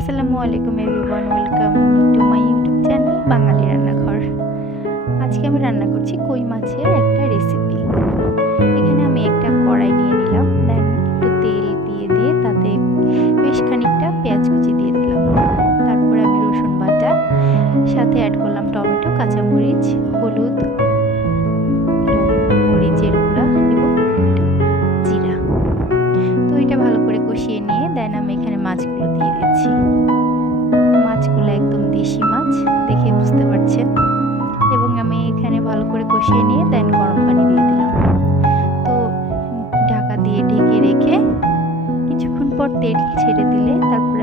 আসসালামু আলাইকুম everyone, welcome to my YouTube channel Bangali Rannaghar. আজকে আমি রান্না করছি কই মাছের একটা রেসিপি। এখানে আমি একটা কড়াই নিয়ে নিলাম, দেন একটু তেল দিয়ে তাতে বেশ খানিকটা পেঁয়াজ কুচি দিয়ে দিলাম। তারপরে আমি রসুন বাটা, সাথে অ্যাড করলাম টমেটো, কাঁচামরিচ, হলুদ, মরিচের গুঁড়া এবং একটু জিরা। তো এটা ভালো করে কষিয়ে নিয়ে দেন আমি এখানে মাছগুলো দিয়ে দিচ্ছি। মাছগুলো একদম দেশি মাছ, দেখে বুঝতে পারছেন। এবং আমি এখানে ভালো করে কষিয়ে নিয়ে দেন গরম পানি দিয়ে দিলাম। তো ঢাকা দিয়ে ঢেকে রেখে কিছুক্ষণ পর তেল ছেড়ে দিলে তারপরে